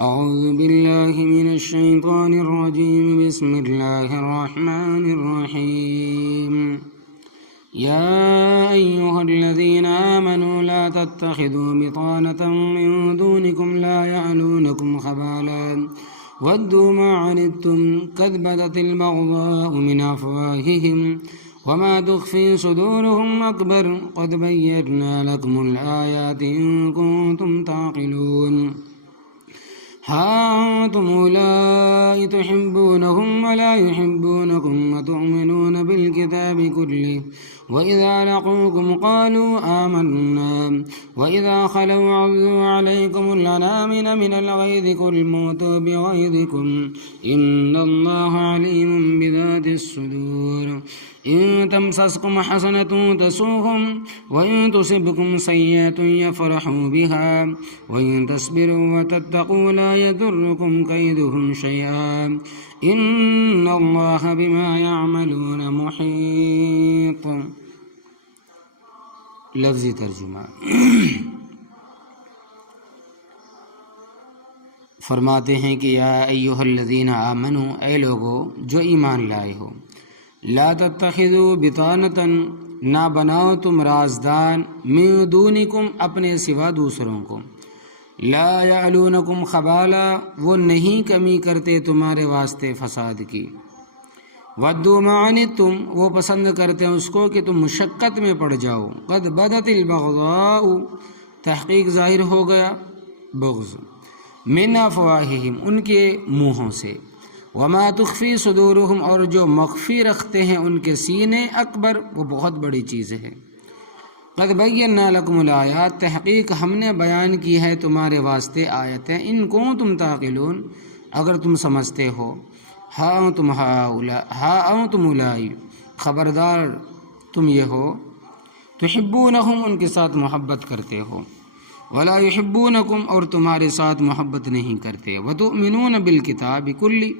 أعوذ بالله من الشيطان الرجيم. بسم الله الرحمن الرحيم. يا أيها الذين آمنوا لا تتخذوا بطانة من دونكم لا يعلونكم خبالا ودوا ما عنتم قد بدت البغضاء من أفواههم وما تخفي صدورهم أكبر قد بينا لكم الآيات إن كنتم تعقلون. ها أنتم أولئك تحبونهم ولا يحبونكم وتؤمنون بالكتاب كله وإذا لقوكم قالوا آمنا وإذا خلوا عضوا عليكم الأنامل من الغيظ قل موتوا بغيظكم إن الله عليم بذات الصدور. إن تمسسكم حسنة تسوهم وإن تصبكم سيئة يفرحوا بها وإن تصبروا وتتقوا لا يضركم كيدهم شيئا إن الله بما يعملون محيط. لفظی ترجمہ. فرماتے ہیں کہ یا ایھا الذین آمنوا، اے لوگو جو ایمان لائے ہو، لا تتخذوا بطانة، نہ بناؤ تم رازدان، من دونکم، اپنے سوا دوسروں کو، لا یعلونکم خبالا، وہ نہیں کمی کرتے تمہارے واسطے فساد کی، ودوا ما عنتم، وہ پسند کرتے ہیں اس کو کہ تم مشقت میں پڑ جاؤ، قد بدت البغضاء، تحقیق ظاہر ہو گیا بغض، من افواہہم، ان کے منہوں سے، وما تخفی صدورہم، اور جو مخفی رکھتے ہیں ان کے سینے، اکبر، وہ بہت بڑی چیز ہے، قد بینا لکم الآیات، تحقیق ہم نے بیان کی ہے تمہارے واسطے آیتیں، ان کنتم تعقلون، اگر تم سمجھتے ہو. ہا انتم اولائی، خبردار تم یہ ہو، تحبونہم، ان کے ساتھ محبت کرتے ہو، ولا یحبونکم، اور تمہارے ساتھ محبت نہیں کرتے، وتؤمنون بالکتاب کلی،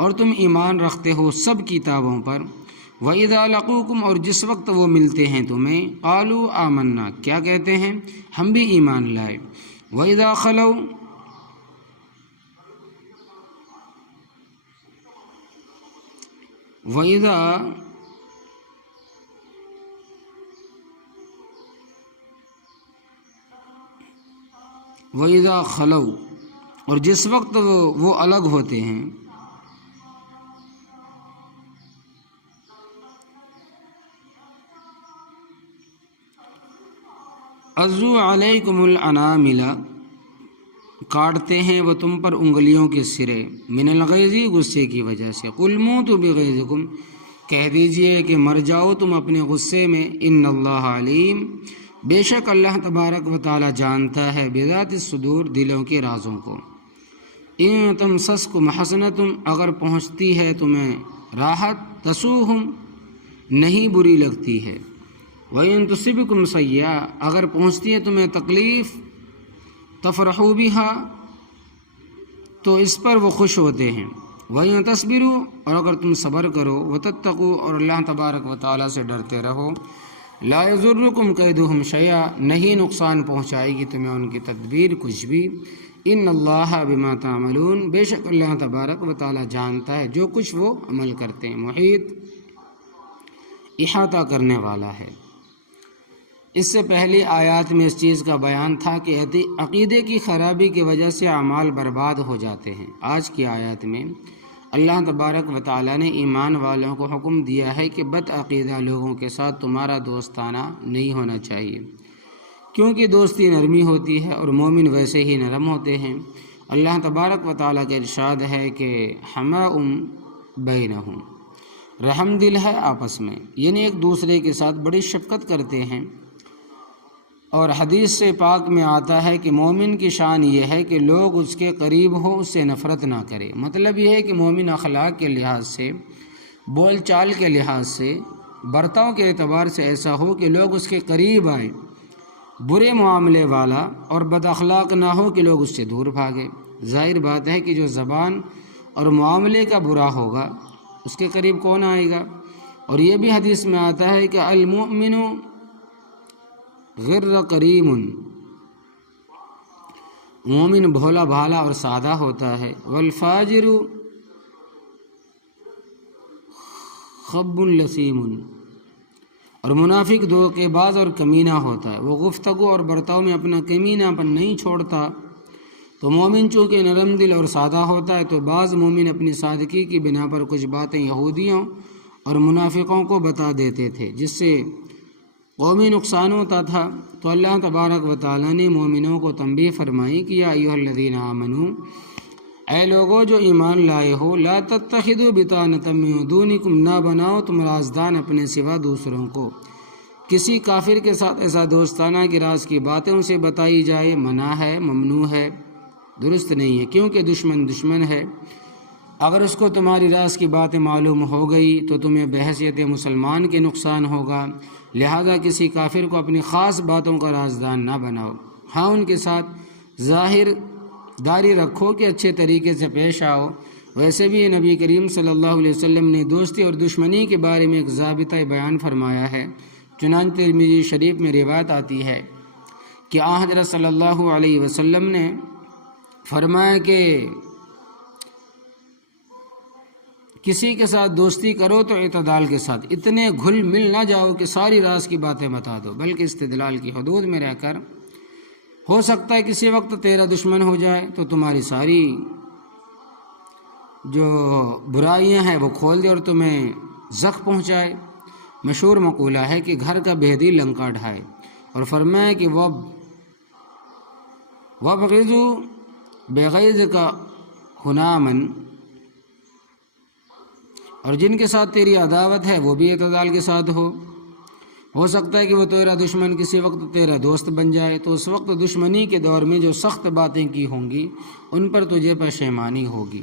اور تم ایمان رکھتے ہو سب کتابوں پر، وَإِذَا لَقُوكُمْ، اور جس وقت وہ ملتے ہیں تمہیں، قالوا آمنا، کیا کہتے ہیں؟ ہم بھی ایمان لائے، وَإِذَا خَلَوْا، وَإِذَا خَلَوْا، اور جس وقت وہ الگ ہوتے ہیں، عضوا علیکم الانامل، کاٹتے ہیں وہ تم پر انگلیوں کے سرے، من الغیظ، غصے کی وجہ سے، قل موتوا بغیظکم، کہہ دیجئے کہ مر جاؤ تم اپنے غصے میں، ان اللہ علیم، بے شک اللہ تبارک و تعالی جانتا ہے، بذات الصدور، دلوں کے رازوں کو. ان تمسسکم حسنۃ، اگر پہنچتی ہے تمہیں راحت، تسوہم، نہیں بری لگتی ہے، وَإِن تُصِبْكُمْ سَیِّئَةٌ، اگر پہنچتی ہے تمہیں تکلیف، تفرحوا بها، تو اس پر وہ خوش ہوتے ہیں، وَإِن تَصْبِرُوا، اور اگر تم صبر کرو، وَتَتَّقُوا، اور اللہ تبارک و تعالیٰ سے ڈرتے رہو، لَا يَضُرُّكُمْ كَيْدُهُمْ شَيْئًا، نہیں نقصان پہنچائے گی تمہیں ان کی تدبیر کچھ بھی، ان اللہ بما تعملون، بے شک اللہ تبارک و تعالیٰ جانتا ہے جو کچھ وہ عمل کرتے ہیں، محیط، احاطہ کرنے والا ہے. اس سے پہلی آیات میں اس چیز کا بیان تھا کہ عقیدے کی خرابی کی وجہ سے اعمال برباد ہو جاتے ہیں. آج کی آیات میں اللہ تبارک و تعالیٰ نے ایمان والوں کو حکم دیا ہے کہ بد عقیدہ لوگوں کے ساتھ تمہارا دوستانہ نہیں ہونا چاہیے، کیونکہ دوستی نرمی ہوتی ہے اور مومن ویسے ہی نرم ہوتے ہیں. اللہ تبارک و تعالیٰ کا ارشاد ہے کہ حماء بینہم، رحم دل ہے آپس میں، یعنی ایک دوسرے کے ساتھ بڑی شفقت کرتے ہیں. اور حدیث سے پاک میں آتا ہے کہ مومن کی شان یہ ہے کہ لوگ اس کے قریب ہوں، اس سے نفرت نہ کرے. مطلب یہ ہے کہ مومن اخلاق کے لحاظ سے، بول چال کے لحاظ سے، برتاؤ کے اعتبار سے ایسا ہو کہ لوگ اس کے قریب آئیں، برے معاملے والا اور بد اخلاق نہ ہو کہ لوگ اس سے دور بھاگے. ظاہر بات ہے کہ جو زبان اور معاملے کا برا ہوگا اس کے قریب کون آئے گا. اور یہ بھی حدیث میں آتا ہے کہ المؤمن غر کریم، مومن بھولا بھالا اور سادہ ہوتا ہے، والفاجر خب لسیم، اور منافق دھوکے باز اور کمینہ ہوتا ہے، وہ گفتگو اور برتاؤ میں اپنا کمینہ پن نہیں چھوڑتا۔ تو مومن چونکہ نرم دل اور سادہ ہوتا ہے، تو بعض مومن اپنی سادگی کی بنا پر کچھ باتیں یہودیوں اور منافقوں کو بتا دیتے تھے، جس سے قومی نقصان ہوتا تھا۔ تو اللہ تبارک و تعالیٰ نے مومنوں کو تنبیہ فرمائی کہ یا ایھا الذین آمنو، اے لوگو جو ایمان لائے ہو، لا تتخذوا بطانۃ من دونکم، نہ بناؤ تم رازدان اپنے سوا دوسروں کو۔ کسی کافر کے ساتھ ایسا دوستانہ کہ راز کی باتیں اسے بتائی جائے منع ہے، ممنوع ہے، درست نہیں ہے، کیونکہ دشمن ہے۔ اگر اس کو تمہاری راز کی باتیں معلوم ہو گئی تو تمہیں بحیثیت مسلمان کے نقصان ہوگا، لہذا کسی کافر کو اپنی خاص باتوں کا رازدان نہ بناؤ۔ ہاں ان کے ساتھ ظاہر داری رکھو کہ اچھے طریقے سے پیش آؤ۔ ویسے بھی نبی کریم صلی اللہ علیہ وسلم نے دوستی اور دشمنی کے بارے میں ایک ضابطہ بیان فرمایا ہے۔ چنانچہ ترمذی شریف میں روایت آتی ہے کہ آن حضرت صلی اللہ علیہ وسلم نے فرمایا کہ کسی کے ساتھ دوستی کرو تو اعتدال کے ساتھ، اتنے گھل مل نہ جاؤ کہ ساری راز کی باتیں بتا دو، بلکہ استدلال کی حدود میں رہ کر، ہو سکتا ہے کسی وقت تیرا دشمن ہو جائے تو تمہاری ساری جو برائیاں ہیں وہ کھول دے اور تمہیں زخم پہنچائے۔ مشہور مقولہ ہے کہ گھر کا بہدی لنکا ڈھائے، اور فرمایا کہ وَابْغِضُوا بِغَيْظِكَ حُنَامًا، اور جن کے ساتھ تیری عداوت ہے وہ بھی اعتدال کے ساتھ ہو سکتا ہے کہ وہ تیرا دشمن کسی وقت تیرا دوست بن جائے، تو اس وقت دشمنی کے دور میں جو سخت باتیں کی ہوں گی ان پر تجھے پشیمانی ہوگی۔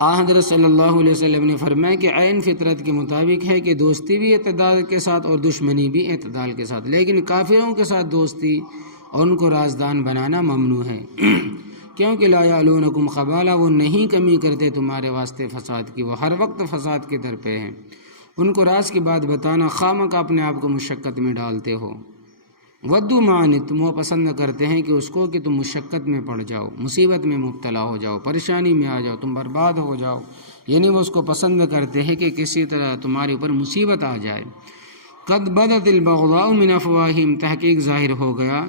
حضرت صلی اللہ علیہ وسلم نے فرمایا کہ عین فطرت کے مطابق ہے کہ دوستی بھی اعتدال کے ساتھ اور دشمنی بھی اعتدال کے ساتھ، لیکن کافروں کے ساتھ دوستی اور ان کو رازدان بنانا ممنوع ہے، کیونکہ لا یعلونکم خبالا، وہ نہیں کمی کرتے تمہارے واسطے فساد کی، وہ ہر وقت فساد کے در پہ ہیں۔ ان کو راز کی بات بتانا خامخواہ اپنے آپ کو مشقت میں ڈالتے ہو۔ ودوا ما عنتم، وہ پسند کرتے ہیں کہ اس کو کہ تم مشقت میں پڑ جاؤ، مصیبت میں مبتلا ہو جاؤ، پریشانی میں آ جاؤ، تم برباد ہو جاؤ، یعنی وہ اس کو پسند کرتے ہیں کہ کسی طرح تمہارے اوپر مصیبت آ جائے۔ قد بدت البغضاء من افواہہم، تحقیق ظاہر ہو گیا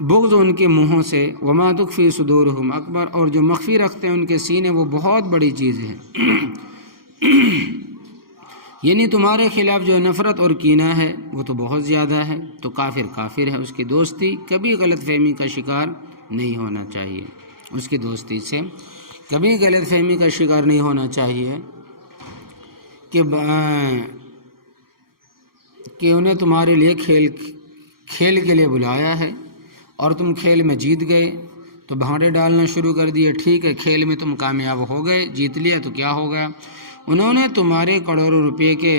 بغض ان کے منہوں سے، وما تخفی صدورہم اکبر، اور جو مخفی رکھتے ہیں ان کے سینے وہ بہت بڑی چیز ہے۔ یعنی تمہارے خلاف جو نفرت اور کینہ ہے وہ تو بہت زیادہ ہے۔ تو کافر کافر ہے، اس کی دوستی کبھی غلط فہمی کا شکار نہیں ہونا چاہیے، اس کی دوستی سے کبھی غلط فہمی کا شکار نہیں ہونا چاہیے کہ انہیں تمہارے لیے کھیل کے لیے بلایا ہے اور تم کھیل میں جیت گئے تو بہانے ڈالنا شروع کر دیے، ٹھیک ہے کھیل میں تم کامیاب ہو گئے، جیت لیا تو کیا ہو گیا، انہوں نے تمہارے کروڑوں روپے کے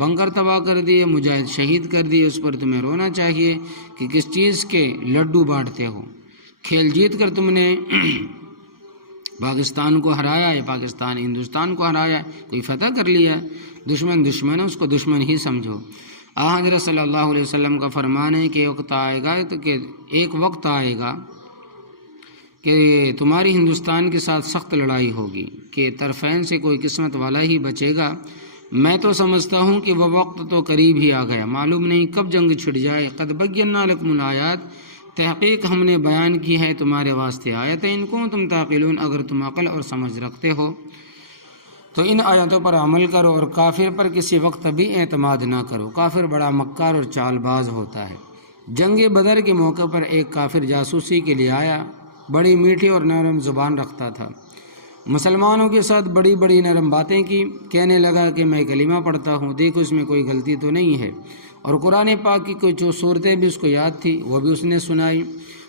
بنکر تباہ کر دیے، مجاہد شہید کر دیے، اس پر تمہیں رونا چاہیے کہ کس چیز کے لڈو بانٹتے ہو۔ کھیل جیت کر تم نے پاکستان کو ہرایا یا پاکستان ہندوستان کو ہرایا، کوئی فتح کر لیا، دشمن ہے، اس کو دشمن ہی سمجھو۔ حضرت صلی اللہ علیہ وسلم کا فرمان ہے کہ ایک وقت آئے گا کہ تمہاری ہندوستان کے ساتھ سخت لڑائی ہوگی کہ طرفین سے کوئی قسمت والا ہی بچے گا۔ میں تو سمجھتا ہوں کہ وہ وقت تو قریب ہی آ گیا، معلوم نہیں کب جنگ چھڑ جائے۔ قد بینا لکم الآیات، تحقیق ہم نے بیان کی ہے تمہارے واسطے آیتیں، ان کنتم تعقلون، اگر تم عقل اور سمجھ رکھتے ہو تو ان آیتوں پر عمل کرو، اور کافر پر کسی وقت بھی اعتماد نہ کرو، کافر بڑا مکار اور چال باز ہوتا ہے۔ جنگ بدر کے موقع پر ایک کافر جاسوسی کے لیے آیا، بڑی میٹھی اور نرم زبان رکھتا تھا، مسلمانوں کے ساتھ بڑی بڑی نرم باتیں کی، کہنے لگا کہ میں کلمہ پڑھتا ہوں، دیکھو اس میں کوئی غلطی تو نہیں ہے، اور قرآن پاک کی کچھ جو صورتیں بھی اس کو یاد تھی وہ بھی اس نے سنائی،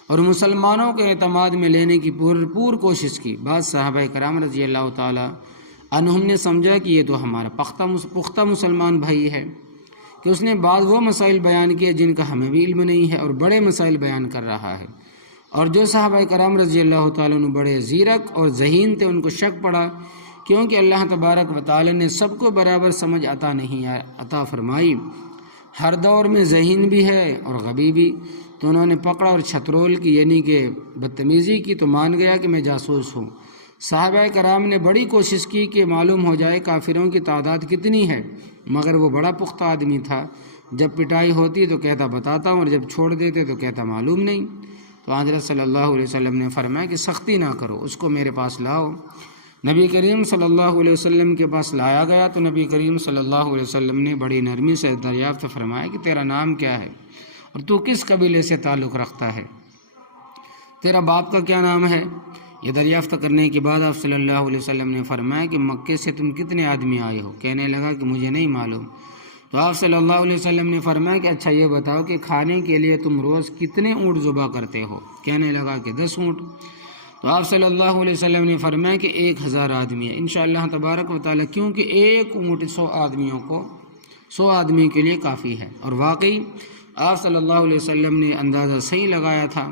اور مسلمانوں کے اعتماد میں لینے کی پور کوشش کی۔ بعض صحابہ کرام رضی اللہ تعالی عنہم نے سمجھا کہ یہ تو ہمارا پختہ مسلمان بھائی ہے، کہ اس نے بعض وہ مسائل بیان کیے جن کا ہمیں بھی علم نہیں ہے اور بڑے مسائل بیان کر رہا ہے، اور جو صحابہ کرام رضی اللہ تعالیٰ عنہ بڑے زیرک اور ذہین تھے ان کو شک پڑا، کیونکہ اللہ تبارک و تعالیٰ نے سب کو برابر سمجھ عطا فرمائی، ہر دور میں ذہین بھی ہے اور غبی بھی، تو انہوں نے پکڑا اور چھترول کی یعنی کہ بدتمیزی کی، تو مان گیا کہ میں جاسوس ہوں۔ صحابہ کرام نے بڑی کوشش کی کہ معلوم ہو جائے کافروں کی تعداد کتنی ہے، مگر وہ بڑا پختہ آدمی تھا، جب پٹائی ہوتی تو کہتا بتاتا ہوں، اور جب چھوڑ دیتے تو کہتا معلوم نہیں۔ تو حضرت صلی اللہ علیہ وسلم نے فرمایا کہ سختی نہ کرو، اس کو میرے پاس لاؤ۔ نبی کریم صلی اللہ علیہ وسلم کے پاس لایا گیا تو نبی کریم صلی اللہ علیہ وسلم نے بڑی نرمی سے دریافت فرمایا کہ تیرا نام کیا ہے اور تو کس قبیلے سے تعلق رکھتا ہے، تیرا باپ کا کیا نام ہے؟ یہ دریافت کرنے کے بعد آپ صلی اللہ علیہ وسلم نے فرمایا کہ مکے سے تم کتنے آدمی آئے ہو؟ کہنے لگا کہ مجھے نہیں معلوم۔ تو آپ صلی اللہ علیہ وسلم نے فرمایا کہ اچھا یہ بتاؤ کہ کھانے کے لیے تم روز کتنے اونٹ ذبح کرتے ہو؟ کہنے لگا کہ 10 اونٹ۔ تو آپ صلی اللہ علیہ وسلم نے فرمایا کہ 1000 آدمی ہے انشاءاللہ تبارک و تعالی، کیونکہ ایک اونٹ 100 آدمی کے لیے کافی ہے۔ اور واقعی آپ صلی اللہ علیہ وسلم نے اندازہ صحیح لگایا تھا۔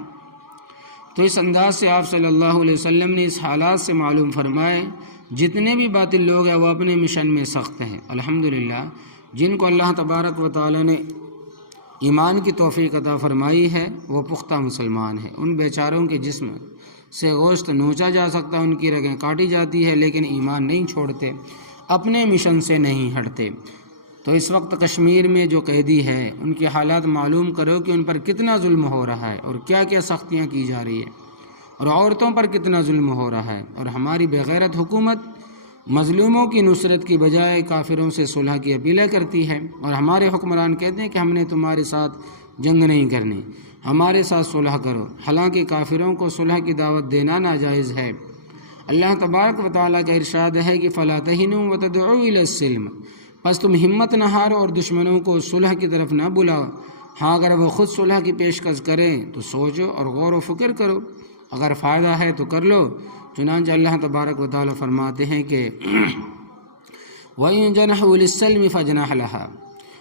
تو اس انداز سے آپ صلی اللہ علیہ وسلم نے اس حالات سے معلوم فرمائے جتنے بھی باطل لوگ ہیں وہ اپنے مشن میں سخت ہیں۔ الحمدللہ جن کو اللہ تبارک و تعالی نے ایمان کی توفیق عطا فرمائی ہے وہ پختہ مسلمان ہیں۔ ان بیچاروں کے جسم سے گوشت نوچا جا سکتا، ان کی رگیں کاٹی جاتی ہے، لیکن ایمان نہیں چھوڑتے، اپنے مشن سے نہیں ہٹتے۔ تو اس وقت کشمیر میں جو قیدی ہے ان کے حالات معلوم کرو کہ ان پر کتنا ظلم ہو رہا ہے اور کیا کیا سختیاں کی جا رہی ہیں، اور عورتوں پر کتنا ظلم ہو رہا ہے، اور ہماری بغیرت حکومت مظلوموں کی نصرت کی بجائے کافروں سے صلح کی اپیلیں کرتی ہے، اور ہمارے حکمران کہتے ہیں کہ ہم نے تمہارے ساتھ جنگ نہیں کرنی، ہمارے ساتھ صلح کرو، حالانکہ کافروں کو صلح کی دعوت دینا ناجائز ہے۔ اللہ تبارک و تعالیٰ کا ارشاد ہے کہ فَلَا تَهِنُوا وَتَدْعُوا إِلَى السِّلْمِ، بس تم ہمت نہ ہارو اور دشمنوں کو صلح کی طرف نہ بلاؤ۔ ہاں اگر وہ خود صلح کی پیشکش کریں تو سوچو اور غور و فکر کرو، اگر فائدہ ہے تو کر لو۔ چنانچہ اللہ تبارک و تعالیٰ فرماتے ہیں کہ وَإِن جَنَحُوا لِلسَّلْمِ فَاجْنَحْ لَهَا،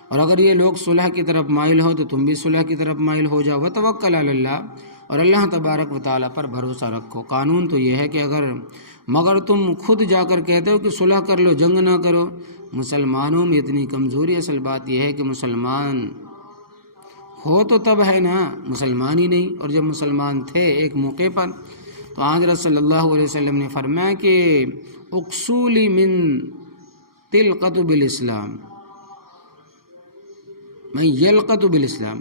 اور اگر یہ لوگ صلح کی طرف مائل ہو تو تم بھی صلح کی طرف مائل ہو جاؤ۔ وَتَوَكَّلْ عَلَى اللَّهِ، اور اللہ تبارک و تعالیٰ پر بھروسہ رکھو۔ قانون تو یہ ہے کہ مگر تم خود جا کر کہتے ہو کہ صلح کر لو، جنگ نہ کرو۔ مسلمانوں میں اتنی کمزوری، اصل بات یہ ہے کہ مسلمان ہو تو تب ہے نا، مسلمان ہی نہیں۔ اور جب مسلمان تھے ایک موقع پر تو حضرت صلی اللہ علیہ وسلم نے فرمایا کہ اقصولی من تلقت بالاسلام، میں یلقت بالاسلام،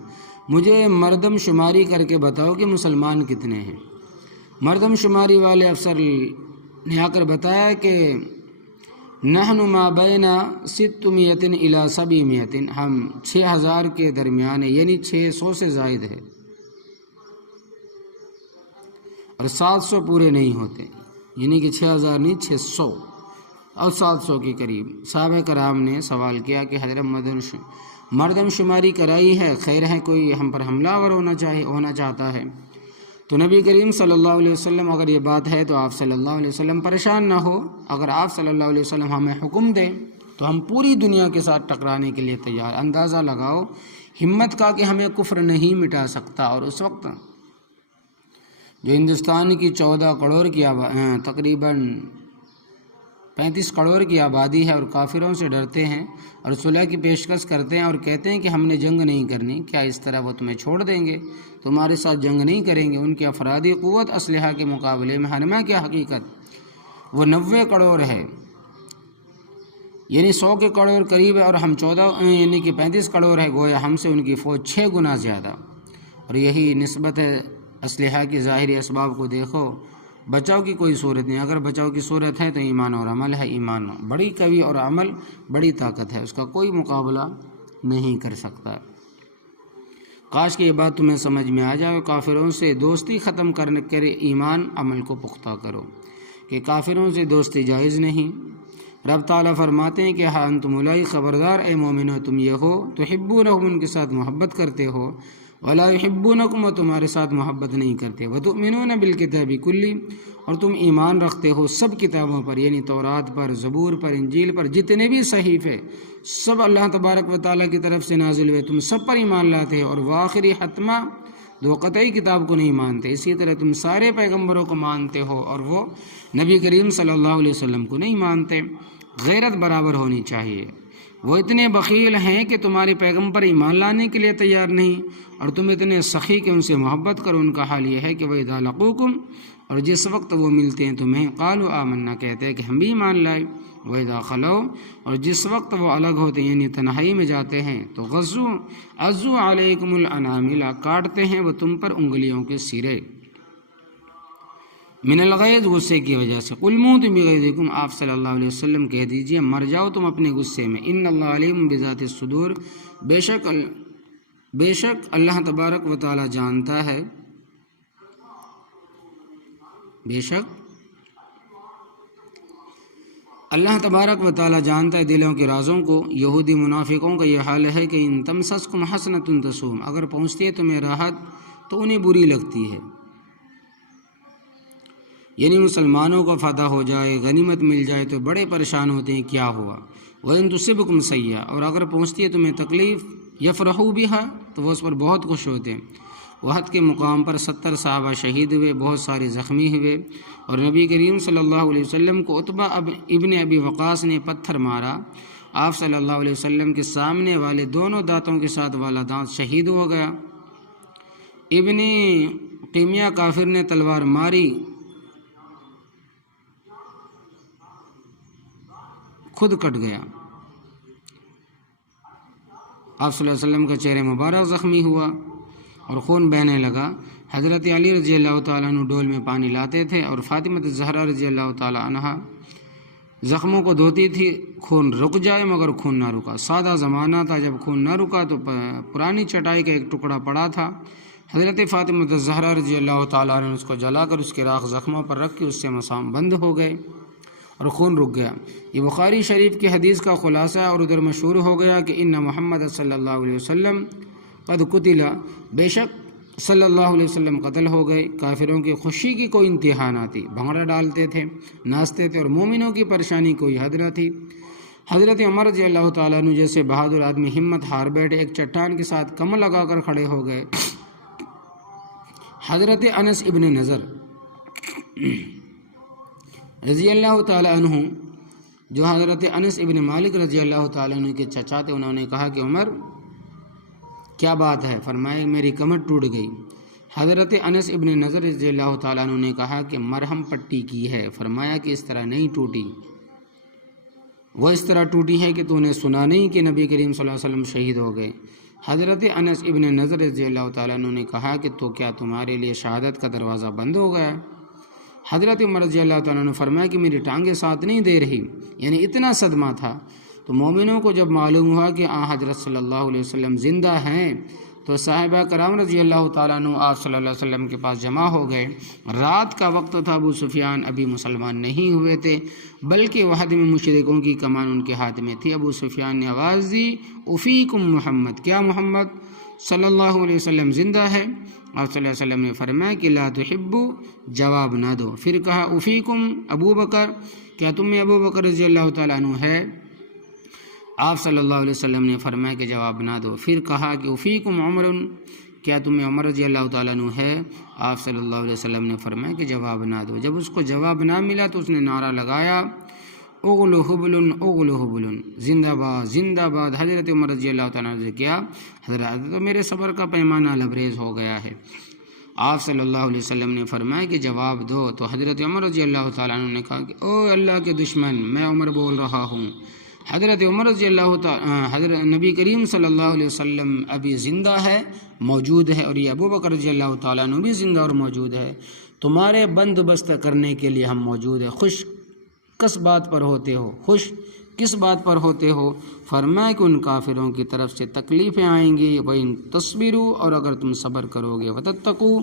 مجھے مردم شماری کر کے بتاؤ کہ مسلمان کتنے ہیں۔ مردم شماری والے افسر نے آ کر بتایا کہ نحن ما بین 600 الی 700، ہم 6000 کے درمیان ہے، یعنی 600 سے زائد ہے، اور 700 پورے نہیں ہوتے، یعنی کہ 6000 نہیں 600 اور 700 کے قریب۔ صحابہ کرام نے سوال کیا کہ حضرت مردم شماری کرائی ہے، خیر ہے کوئی ہم پر حملہ آور ہونا چاہتا ہے؟ تو نبی کریم صلی اللہ علیہ وسلم اگر یہ بات ہے تو آپ صلی اللہ علیہ وسلم پریشان نہ ہو، اگر آپ صلی اللہ علیہ وسلم ہمیں حکم دیں تو ہم پوری دنیا کے ساتھ ٹکرانے کے لیے تیار۔ اندازہ لگاؤ ہمت کا کہ ہمیں کفر نہیں مٹا سکتا۔ اور اس وقت جو ہندوستان کی 14 کروڑ کی تقریباً 35 کروڑ کی آبادی ہے اور کافروں سے ڈرتے ہیں اور صلح کی پیشکش کرتے ہیں اور کہتے ہیں کہ ہم نے جنگ نہیں کرنی، کیا اس طرح وہ تمہیں چھوڑ دیں گے؟ تمہارے ساتھ جنگ نہیں کریں گے۔ ان کی افرادی قوت اسلحہ کے مقابلے میں ہنما کی حقیقت وہ 90 کروڑ ہے، یعنی 100 کے کروڑ قریب ہے، اور ہم 14 یعنی کہ 35 کروڑ ہے، گویا ہم سے ان کی فوج 6 گنا زیادہ۔ اور یہی نسبت ہے اسلحہ کی ظاہری اسباب کو دیکھو، بچاؤ کی کوئی صورت نہیں۔ اگر بچاؤ کی صورت ہے تو ایمان اور عمل ہے، ایمان بڑی قوی اور عمل بڑی طاقت ہے، اس کا کوئی مقابلہ نہیں کر سکتا۔ کاش کہ یہ بات تمہیں سمجھ میں آ جائے۔ کافروں سے دوستی ختم کرے، ایمان عمل کو پختہ کرو کہ کافروں سے دوستی جائز نہیں۔ رب تعالیٰ فرماتے ہیں کہ ہاں انتم اولئک، خبردار اے مومنو تم یہ ہو، تحبونہم ان کے ساتھ محبت کرتے ہو، ولا یحبونکم، تمہارے ساتھ محبت نہیں کرتے، وتؤمنون بالکتاب کلی، اور تم ایمان رکھتے ہو سب کتابوں پر، یعنی تورات پر، زبور پر، انجیل پر، جتنے بھی صحیفے سب اللہ تبارک و تعالیٰ کی طرف سے نازل ہوئے، تم سب پر ایمان لاتے ہو، اور وآخری حتمہ دو قطعی کتاب کو نہیں مانتے۔ اسی طرح تم سارے پیغمبروں کو مانتے ہو اور وہ نبی کریم صلی اللہ علیہ وسلم کو نہیں مانتے۔ غیرت برابر ہونی چاہیے۔ وہ اتنے بخیل ہیں کہ تمہارے پیغمبر ایمان لانے کے لیے تیار نہیں، اور تم اتنے سخی کہ ان سے محبت کرو۔ ان کا حال یہ ہے کہ وَإِذَا لَقُوكُمْ، اور جس وقت وہ ملتے ہیں تمہیں، قالوا آمنا، کہتے ہیں کہ ہم بھی ایمان لائے۔ وَإِذَا خَلَوْا، اور جس وقت وہ الگ ہوتے ہیں یعنی تنہائی میں جاتے ہیں، تو عَضُّوا عَلَيْكُمُ الْأَنَامِلَ، کاٹتے ہیں وہ تم پر انگلیوں کے سرے، من الغیظ، غصے کی وجہ سے۔ قُلْ مُوتُوا بِغَیظِکُمْ، آپ صلی اللہ علیہ وسلم کہہ دیجئے مر جاؤ تم اپنے غصے میں۔ ان اللہ علیم بذات الصدور، بے شک اللہ تبارک و تعالی جانتا ہے، بے شک اللہ تبارک و تعالی جانتا ہے دلوں کے رازوں کو۔ یہودی منافقوں کا یہ حال ہے کہ ان تمسسکم حسنۃ تسؤہم، اگر پہنچتی ہے تمہیں راحت تو انہیں بری لگتی ہے، یعنی مسلمانوں کو فتح ہو جائے، غنیمت مل جائے تو بڑے پریشان ہوتے ہیں کیا ہوا۔ وَإِن تُصِبْكُمْ سَیئَّةٌ، اور اگر پہنچتی ہے تمہیں تکلیف، یفرحوا بها، تو وہ اس پر بہت خوش ہوتے ہیں۔ احد کے مقام پر 70 صحابہ شہید ہوئے، بہت سارے زخمی ہوئے، اور نبی کریم صلی اللہ علیہ وسلم کو عتبہ ابن ابی وقاص نے پتھر مارا۔ آپ صلی اللہ علیہ وسلم کے سامنے والے دونوں دانتوں کے ساتھ والا دانت شہید ہو گیا۔ ابن قیمیہ کافر نے تلوار ماری، خود کٹ گیا۔ آپ صلی اللہ علیہ وسلم کا چہرہ مبارک زخمی ہوا اور خون بہنے لگا۔ حضرت علی رضی اللہ تعالیٰ عنہ ڈول میں پانی لاتے تھے، اور فاطمہ الزہرا رضی اللہ تعالیٰ عنہا زخموں کو دھوتی تھی، خون رک جائے مگر خون نہ رکا۔ سادہ زمانہ تھا، جب خون نہ رکا تو پرانی چٹائی کا ایک ٹکڑا پڑا تھا، حضرت فاطمہ الزہرا رضی اللہ تعالیٰ عنہ نے اس کو جلا کر اس کے راکھ زخموں پر رکھ کے اس سے مسام بند ہو گئے اور خون رک گیا۔ یہ بخاری شریف کی حدیث کا خلاصہ ہے، اور ادھر مشہور ہو گیا کہ ان محمد صلی اللہ علیہ وسلم قد قتل، بے شک صلی اللہ علیہ وسلم قتل ہو گئے۔ کافروں کی خوشی کی کوئی انتہا نہ تھی، بھنگڑا ڈالتے تھے، ناچتے تھے، اور مومنوں کی پریشانی کوئی حد نہ تھی۔ حضرت عمر رضی اللہ تعالیٰ عنہ جیسے بہادر آدمی ہمت ہار بیٹھے، ایک چٹان کے ساتھ کمر لگا کر کھڑے ہو گئے۔ حضرت انس ابن نضر رضی اللہ تعالیٰ عنہ، جو حضرت انس ابن مالک رضی اللہ تعالیٰ عنہ کے چچا تھے، انہوں نے کہا کہ عمر کیا بات ہے؟ فرمایا میری کمر ٹوٹ گئی۔ حضرت انس ابن نضر رضی اللہ تعالیٰ عنہ نے کہا کہ مرہم پٹی کی ہے۔ فرمایا کہ اس طرح نہیں ٹوٹی، وہ اس طرح ٹوٹی ہے کہ تو نے سنا نہیں کہ نبی کریم صلی اللہ علیہ وسلم شہید ہو گئے۔ حضرت انس ابن نضر رضی اللہ تعالیٰ عنہ نے کہا کہ تو کیا تمہارے لیے شہادت کا دروازہ بند ہو گیا؟ حضرت عمر رضی اللہ تعالیٰ عنہ نے فرمایا کہ میری ٹانگیں ساتھ نہیں دے رہی، یعنی اتنا صدمہ تھا۔ تو مومنوں کو جب معلوم ہوا کہ حضرت صلی اللہ علیہ وسلم زندہ ہیں، تو صحابہ کرام رضی اللہ تعالیٰ عنہ آپ صلی اللہ علیہ وسلم کے پاس جمع ہو گئے۔ رات کا وقت تھا، ابو سفیان ابھی مسلمان نہیں ہوئے تھے، بلکہ وحد میں مشرکوں کی کمان ان کے ہاتھ میں تھی۔ ابو سفیان نے آواز دی، افیکم محمد، کیا محمد صلی اللہ علیہ وسلم زندہ ہے؟ آپ صلی اللہ علیہ وسلم نے فرمایا کہ لا تحبو، جواب نہ دو۔ پھر کہا افیکم ابو بکر، کیا تم میں ابو بکر رضی اللہ تعالیٰ عنہ ہے؟ آپ صلی اللہ علیہ وسلم نے فرمایا کہ جواب نہ دو۔ پھر کہا کہ افیکم عمر، کیا تم میں عمر رضی اللہ تعالیٰ عنہ ہے؟ آپ صلی اللہ علیہ وسلم نے فرمایا کہ جواب نہ دو۔ جب اس کو جواب نہ ملا تو اس نے نعرہ لگایا، اغلو حبل اغلو حبل، زندہ باد زندہ باد۔ حضرت عمر رضی اللہ تعالیٰ عنہ نے کیا، حضرت تو میرے صبر کا پیمانہ لبریز ہو گیا ہے۔ آپ صلی اللہ علیہ وسلم نے فرمایا کہ جواب دو۔ تو حضرت عمر رضی اللہ تعالیٰ عنہ نے کہا کہ او اللہ کے دشمن، میں عمر بول رہا ہوں۔ حضرت عمر رضی اللہ تعالیٰ، حضرت نبی کریم صلی اللہ علیہ وسلم ابھی زندہ ہے، موجود ہے، اور یہ ابو بکر رضی اللہ تعالیٰ عنہ بھی زندہ اور موجود ہے۔ تمہارے بندوبست کرنے کے لیے ہم موجود ہیں۔ خوش کس بات پر ہوتے ہو؟ خوش کس بات پر ہوتے ہو؟ فرمایا کہ ان کافروں کی طرف سے تکلیفیں آئیں گی، وَإِن تَصْبِرُوا، اور اگر تم صبر کرو گے، وَتَتَّقُوا،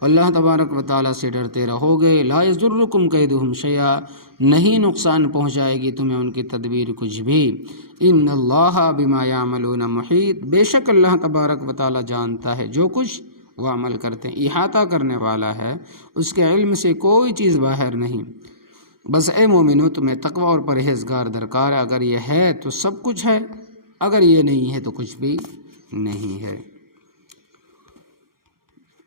اللہ تبارک و تعالیٰ سے ڈرتے رہو گے، لَا يَضُرُّكُمْ كَيْدُهُمْ شَيْئًا، نہیں نقصان پہنچائے گی تمہیں ان کی تدبیر کچھ بھی۔ ان اللہ بما یعملون محیط، بے شک اللہ تبارک و تعالیٰ جانتا ہے جو کچھ وہ عمل کرتے ہیں، احاطہ کرنے والا ہے، اس کے علم سے کوئی چیز باہر نہیں۔ بس اے مومنو، تمہیں تقوی اور پرہیزگار درکار ہے۔ اگر یہ ہے تو سب کچھ ہے، اگر یہ نہیں ہے تو کچھ بھی نہیں ہے۔